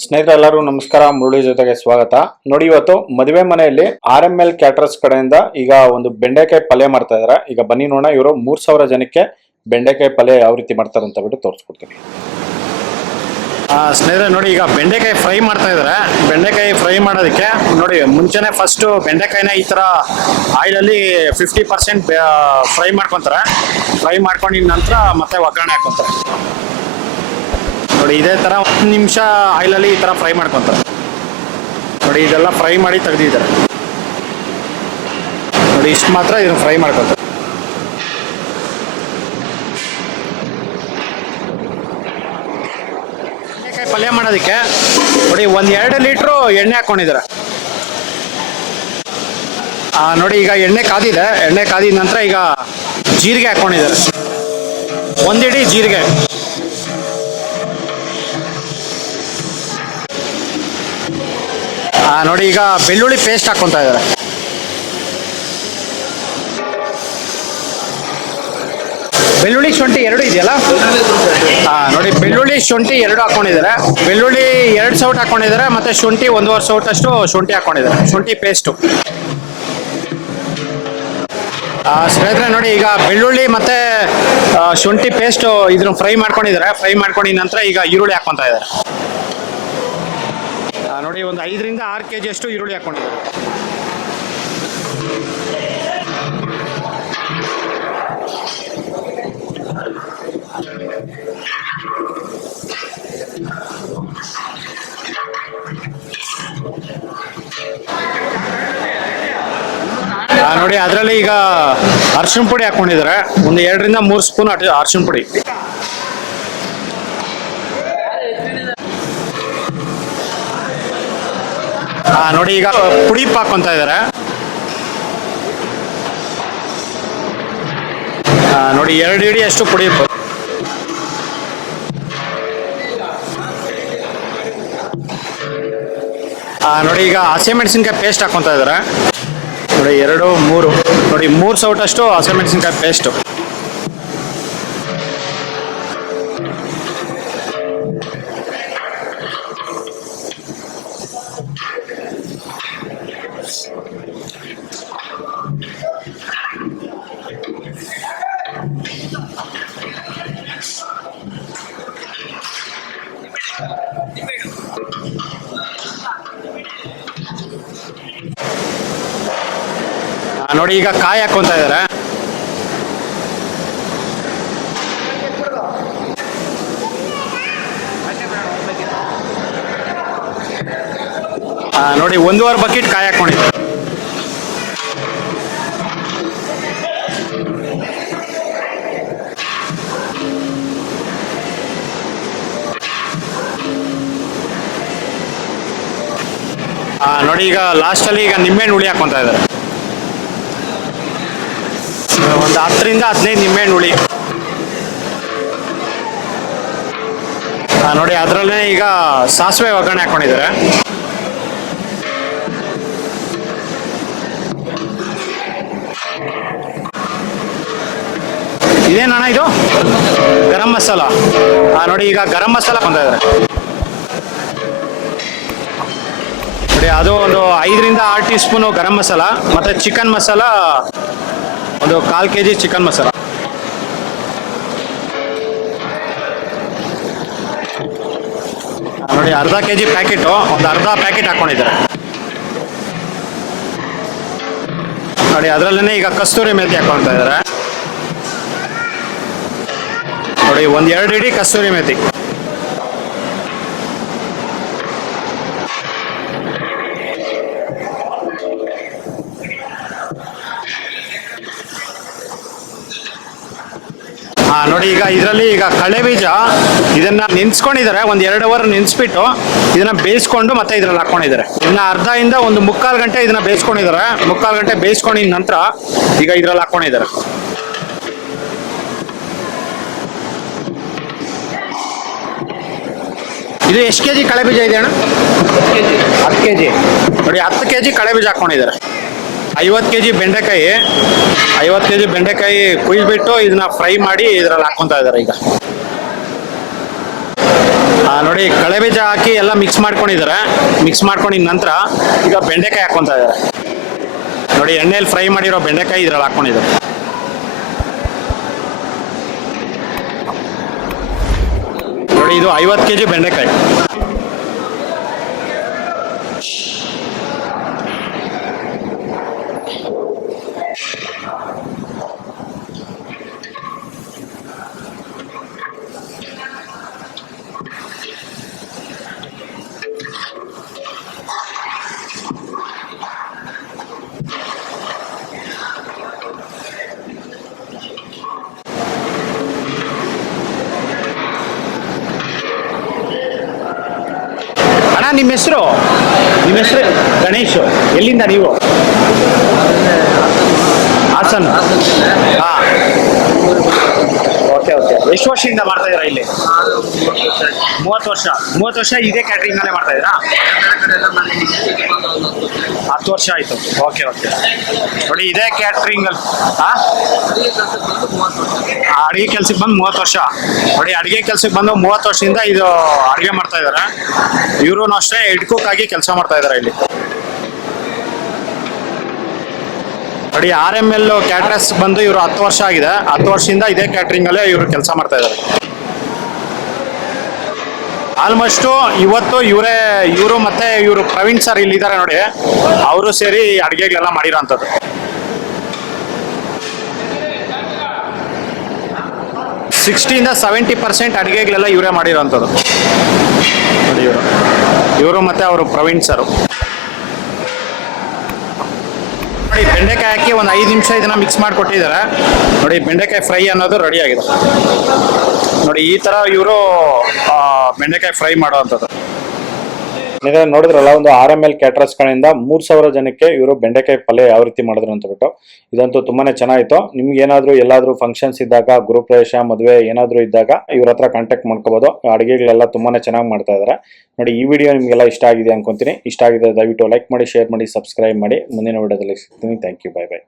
ಸ್ನೇಹಿತರೆಲ್ಲರೂ ನಮಸ್ಕಾರ. ಮುರಳಿ ಜೊತೆಗೆ ಸ್ವಾಗತ. ನೋಡಿ, ಇವತ್ತು ಮದುವೆ ಮನೆಯಲ್ಲಿ RML ಕ್ಯಾಟರರ್ಸ್ ಕಡೆಯಿಂದ ಈಗ ಒಂದು ಬೆಂಡೆಕಾಯಿ ಪಲ್ಯ ಮಾಡ್ತಾ ಇದಾರೆ. ಈಗ ಬನ್ನಿ ನೋಡೋಣ, ಇವರು 3000 ಜನಕ್ಕೆ ಬೆಂಡೆಕಾಯಿ ಪಲ್ಯ ಯಾವ ರೀತಿ ಮಾಡ್ತಾರೆ ಅಂತ ಬಿಟ್ಟು ತೋರಿಸ್ಕೊಡ್ತೀನಿ. ಸ್ನೇಹಿತರೆ ನೋಡಿ, ಈಗ ಬೆಂಡೆಕಾಯಿ ಫ್ರೈ ಮಾಡ್ತಾ ಇದಾರೆ. ಬೆಂಡೆಕಾಯಿ ಫ್ರೈ ಮಾಡೋದಕ್ಕೆ ನೋಡಿ, ಮುಂಚೆನೆ ಫಸ್ಟ್ ಬೆಂಡೆಕಾಯಿನ ಈ ತರ ಆಯಿಲ್ ಅಲ್ಲಿ 50% ಫ್ರೈ ಮಾಡ್ಕೊಂತಾರೆ. ಫ್ರೈ ಮಾಡ್ಕೊಂಡಿದ ನಂತರ ಮತ್ತೆ ಒಗ್ಗರಣೆ ಹಾಕೊಂತಾರೆ. ನೋಡಿ, ಇದೇ ತರ 1 ನಿಮಿಷ ಆಯಿಲ್ ಅಲ್ಲಿ ಈ ತರ ಫ್ರೈ ಮಾಡ್ಕೊಂತಾರೆ. ನೋಡಿ, ಇದೆಲ್ಲ ಫ್ರೈ ಮಾಡಿ ತೆಗೆದಿದ್ದಾರೆ. ನೋಡಿ, ಇಷ್ಟು ಮಾತ್ರ ಇದನ್ನ ಫ್ರೈ ಮಾಡ್ಕೊಂತಾರೆ. ಬೆಂಡೆಕಾಯಿ ಪಲ್ಯ ಮಾಡೋದಕ್ಕೆ ನೋಡಿ 1-2 ಲೀಟ್ರು ಎಣ್ಣೆ ಹಾಕೊಂಡಿದ್ದಾರೆ. ನೋಡಿ, ಈಗ ಎಣ್ಣೆ ಕಾದಿದೆ. ಎಣ್ಣೆ ಕಾದಿದ ನಂತರ ಈಗ ಜೀರಿಗೆ ಹಾಕೊಂಡಿದ್ದಾರೆ. 1 ಹಿಡಿ ಜೀರಿಗೆ. ನೋಡಿ, ಈಗ ಬೆಳ್ಳುಳ್ಳಿ ಪೇಸ್ಟ್ ಹಾಕೊಂತ ಇದ್ದಾರೆ. ಬೆಳ್ಳುಳ್ಳಿ ಶುಂಠಿ 2 ಇದೆಯಲ್ಲ. ನೋಡಿ, ಬೆಳ್ಳುಳ್ಳಿ ಶುಂಠಿ 2 ಹಾಕೊಂಡಿದ್ದಾರೆ. ಬೆಳ್ಳುಳ್ಳಿ 2 ಸೌಟ್ ಹಾಕೊಂಡಿದ್ದಾರೆ, ಮತ್ತೆ ಶುಂಠಿ 1.5 ಸೌಟಷ್ಟು ಶುಂಠಿ ಹಾಕೊಂಡಿದ್ದಾರೆ. ಶುಂಠಿ ಪೇಸ್ಟು. ಸ್ನೇಹಿತರೆ ನೋಡಿ, ಈಗ ಬೆಳ್ಳುಳ್ಳಿ ಮತ್ತೆ ಶುಂಠಿ ಪೇಸ್ಟ್ ಇದನ್ನ ಫ್ರೈ ಮಾಡ್ಕೊಂಡಿದ್ದಾರೆ. ಫ್ರೈ ಮಾಡ್ಕೊಂಡಿದ ನಂತರ ಈಗ ಈರುಳ್ಳಿ ಹಾಕೊಂತ ಇದ್ದಾರೆ. ನೋಡಿ, ಒಂದು 5-6 kg ಅಷ್ಟು ಈರುಳ್ಳಿ ಹಾಕೊಂಡಿದ್ದಾರೆ. ನೋಡಿ, ಅದರಲ್ಲಿ ಈಗ ಅರಿಶಿಣ ಪುಡಿ ಹಾಕೊಂಡಿದ್ದಾರೆ. ಒಂದು 2-3 ಸ್ಪೂನ್ ಅರಿಶಿಣ ಪುಡಿ. ನೋಡಿ, ಈಗ ಪುಡಿ ಹಾಕೊಂತ ಇದ್ದಾರೆ. ನೋಡಿ, 2 ಹಿಡಿ ಅಷ್ಟು ಪುಡಿ. ನೋಡಿ, ಈಗ ಹಸಿಮೆಣಸಿನ್ಕಾಯಿ ಪೇಸ್ಟ್ ಹಾಕೊಂತ ಇದ್ದಾರೆ. ನೋಡಿ, 2-3 ನೋಡಿ 3 ಸೌಟಷ್ಟು ಹಸಿಮೆಣಸಿನ್ಕಾಯಿ ಪೇಸ್ಟ್. ನೋಡಿ, ಈಗ ಕಾಯಿ ಹಾಕೊಂತ ಇದ್ದಾರೆ. ನೋಡಿ, 1.5 ಬಕೆಟ್ ಕಾಯಿ ಹಾಕೊಂಡಿದ್ದಾರೆ. ನೋಡಿ, ಈಗ ಲಾಸ್ಟ್ ಅಲ್ಲಿ ಈಗ ನಿಂಬೆಹಣ್ಣು ಹುಳಿ ಹಾಕೊಂತ ಇದ್ದಾರೆ. ಒಂದು 10-15 ನಿಂಬೆಹಣ್ಣು ಹುಳಿ. ನೋಡಿ, ಅದರಲ್ಲೇ ಈಗ ಸಾಸಿವೆ ಒಗ್ಗರಣೆ ಹಾಕೊಂಡಿದ್ದಾರೆ. ಇದೇನಣ್ಣ ಇದು? ಗರಂ ಮಸಾಲ. ನೋಡಿ, ಈಗ ಗರಂ ಮಸಾಲ ಹಾಕೊಂತ ಇದ್ದಾರೆ. ನೋಡಿ, ಅದು ಒಂದು 5-6 ಟೀ ಸ್ಪೂನು ಗರಂ ಮಸಾಲ, ಮತ್ತೆ ಚಿಕನ್ ಮಸಾಲ ಒಂದು 1/4 kg ಚಿಕನ್ ಮಸಾಲ. ನೋಡಿ, ಅರ್ಧ kg ಪ್ಯಾಕೆಟು, ಒಂದು ಅರ್ಧ ಪ್ಯಾಕೆಟ್ ಹಾಕೊಂಡಿದ್ದಾರೆ. ನೋಡಿ, ಅದರಲ್ಲೇ ಈಗ ಕಸ್ತೂರಿ ಮೆಥಿ ಹಾಕೊಳ್ತಾ ಇದ್ದಾರೆ. ನೋಡಿ, 1-2 ಹಿಡಿ ಕಸ್ತೂರಿ ಮೆಥಿ. ನೋಡಿ, ಈಗ ಇದರಲ್ಲಿ ಈಗ ಕಳೆ ಬೀಜ ಇದನ್ನ ನೆನ್ಸ್ಕೊಂಡಿದ್ದಾರೆ. 1-2 ಅವರ್ ನೆನ್ಸ್ಬಿಟ್ಟು ಇದನ್ನ ಬೇಯಿಸ್ಕೊಂಡು ಮತ್ತೆ ಇದ್ರಲ್ಲಿ ಹಾಕೊಂಡಿದ್ದಾರೆ. ಇನ್ನ ಅರ್ಧದಿಂದ 1-3/4 ಗಂಟೆ ಇದನ್ನ ಬೇಯಿಸ್ಕೊಂಡಿದ್ದಾರೆ. 3/4 ಗಂಟೆ ಬೇಯಿಸ್ಕೊಂಡಿದ ನಂತರ ಈಗ ಇದ್ರಲ್ಲಿ ಹಾಕೊಂಡಿದ್ದಾರೆ. ಇದು ಎಷ್ಟು kg ಕಳೆ ಬೀಜ ಇದೆ ಅಣ್ಣ? 10 kg. ನೋಡಿ, 10 kg ಕಳೆ ಬೀಜ ಹಾಕೊಂಡಿದ್ದಾರೆ. 50 kg ಬೆಂಡೆಕಾಯಿ 50 kg ಬೆಂಡೆಕಾಯಿ ಕುಯ್ಬಿಟ್ಟು ಇದನ್ನ ಫ್ರೈ ಮಾಡಿ ಇದರಲ್ಲಿ ಹಾಕೊಂತ ಇದ್ದಾರೆ. ಈಗ ನೋಡಿ ಕಳೆ ಬೀಜ ಹಾಕಿ ಎಲ್ಲ ಮಿಕ್ಸ್ ಮಾಡ್ಕೊಂಡಿದ್ದಾರೆ. ಮಿಕ್ಸ್ ಮಾಡ್ಕೊಂಡಿದ ನಂತರ ಈಗ ಬೆಂಡೆಕಾಯಿ ಹಾಕೊಂತ ಇದ್ದಾರೆ. ನೋಡಿ ಎಣ್ಣೆಯಲ್ಲಿ ಫ್ರೈ ಮಾಡಿರೋ ಬೆಂಡೆಕಾಯಿ ಇದ್ರಲ್ಲಿ ಹಾಕೊಂಡಿದ್ದಾರೆ. ನೋಡಿ ಇದು 50 kg ಬೆಂಡೆಕಾಯಿ. ಅಣ್ಣ ನಿಮ್ಮ ಹೆಸರು ಗಣೇಶ್, ಎಲ್ಲಿಂದ ನೀವು? ಹಾಸನ್. ಹಾಂ, ಓಕೆ ಓಕೆ. ಎಷ್ಟು ವರ್ಷದಿಂದ ಮಾಡ್ತಾ ಇದ್ದೀರಾ ಇಲ್ಲಿ? 30 ವರ್ಷ ಇದೇ ಕ್ಯಾಟ್ರಿಂಗ್ ಅಲ್ಲೇ ಮಾಡ್ತಾ ಇದ್ದೀರಾ? 10 ವರ್ಷ ಆಯ್ತು. Okay okay. ನೋಡಿ ಇದೇ ಕ್ಯಾಟ್ರಿಂಗ್ ಅಲ್ಲಿ ಅಡಿಗೆ ಕೆಲ್ಸಕ್ಕೆ ಬಂದು 30 ವರ್ಷ. ನೋಡಿ ಅಡಿಗೆ ಕೆಲ್ಸಕ್ಕೆ ಬಂದು 30 ವರ್ಷದಿಂದ ಇದು ಅಡಿಗೆ ಮಾಡ್ತಾ ಇದಾರೆ. ಇವರು ಅಷ್ಟೇ ಹೆಡ್ ಕುಕ್ ಆಗಿ ಕೆಲಸ ಮಾಡ್ತಾ ಇದಾರೆ ಇಲ್ಲಿ. ನೋಡಿ RML ಕ್ಯಾಟ್ರಸ್ ಬಂದು ಇವರು 10 ವರ್ಷ ಆಗಿದೆ. 10 ವರ್ಷದಿಂದ ಇದೇ ಕ್ಯಾಟ್ರಿಂಗ್ ಅಲ್ಲೇ ಇವರು ಕೆಲಸ ಮಾಡ್ತಾ ಇದ್ದಾರೆ. ಆಲ್ಮೋಸ್ಟ್ ಇವತ್ತು ಇವರು ಮತ್ತೆ ಇವರು ಪ್ರವೀಣ್ ಸರ್ ಇಲ್ಲಿದ್ದಾರೆ ನೋಡಿ, ಅವರು ಸೇರಿ ಅಡುಗೆಗಳೆಲ್ಲ ಮಾಡಿರೋ ಅಂಥದ್ದು. ಸಿಕ್ಸ್ಟಿಯಿಂದ 70% ಅಡುಗೆಗಳೆಲ್ಲ ಇವರೇ ಮಾಡಿರೋಂಥದ್ದು ನೋಡಿ. ಇವರು ಮತ್ತೆ ಅವರು ಪ್ರವೀಣ್ ಸರ್. ನೋಡಿ ಬೆಂಡೆಕಾಯಿ ಹಾಕಿ ಒಂದು 5 ನಿಮಿಷ ಇದನ್ನ ಮಿಕ್ಸ್ ಮಾಡಿಕೊಟ್ಟಿದ್ದಾರೆ. ನೋಡಿ ಬೆಂಡೆಕಾಯಿ ಫ್ರೈ ಅನ್ನೋದು ರೆಡಿ ಆಗಿದೆ. ನೋಡಿ ಈ ತರ ಇವರು ಬೆಂಡೆಕಾಯಿ ಫ್ರೈ ಮಾಡುವಂಥದ್ದು. ಈಗ ನೋಡಿದ್ರಲ್ಲ, ಒಂದು RML ಕ್ಯಾಟ್ರಸ್ ಗಳಿಂದ 3000 ಜನಕ್ಕೆ ಇವರು ಬೆಂಡೆಕಾಯಿ ಪಲ್ಯ ಯಾವ ರೀತಿ ಮಾಡಿದ್ರು ಅಂತ ಬಿಟ್ಟು. ಇದಂತೂ ತುಂಬಾನೇ ಚೆನ್ನಾಗಿತ್ತು. ನಿಮ್ಗೆ ಏನಾದ್ರು ಎಲ್ಲಾದ್ರೂ ಫಂಕ್ಷನ್ಸ್ ಇದ್ದಾಗ, ಗೃಹಪ್ರವೇಶ, ಮದುವೆ ಏನಾದ್ರು ಇದ್ದಾಗ ಇವ್ರ ಹತ್ರ ಕಾಂಟ್ಯಾಕ್ಟ್ ಮಾಡ್ಕೋಬಹುದು. ಅಡುಗೆಗಳೆಲ್ಲ ತುಂಬಾನೇ ಚೆನ್ನಾಗಿ ಮಾಡ್ತಾ ಇದಾರೆ. ನೋಡಿ ಈ ವಿಡಿಯೋ ನಿಮ್ಗೆಲ್ಲ ಇಷ್ಟ ಆಗಿದೆ ಅನ್ಕೊಂತೀನಿ. ಇಷ್ಟ ಆಗಿದೆ ದಯವಿಟ್ಟು ಲೈಕ್ ಮಾಡಿ, ಶೇರ್ ಮಾಡಿ, ಸಬ್ಸ್ಕ್ರೈಬ್ ಮಾಡಿ. ಮುಂದಿನ ವಿಡಿಯೋದಲ್ಲಿ ಸಿಗ್ತೀನಿ. Thank you, bye by.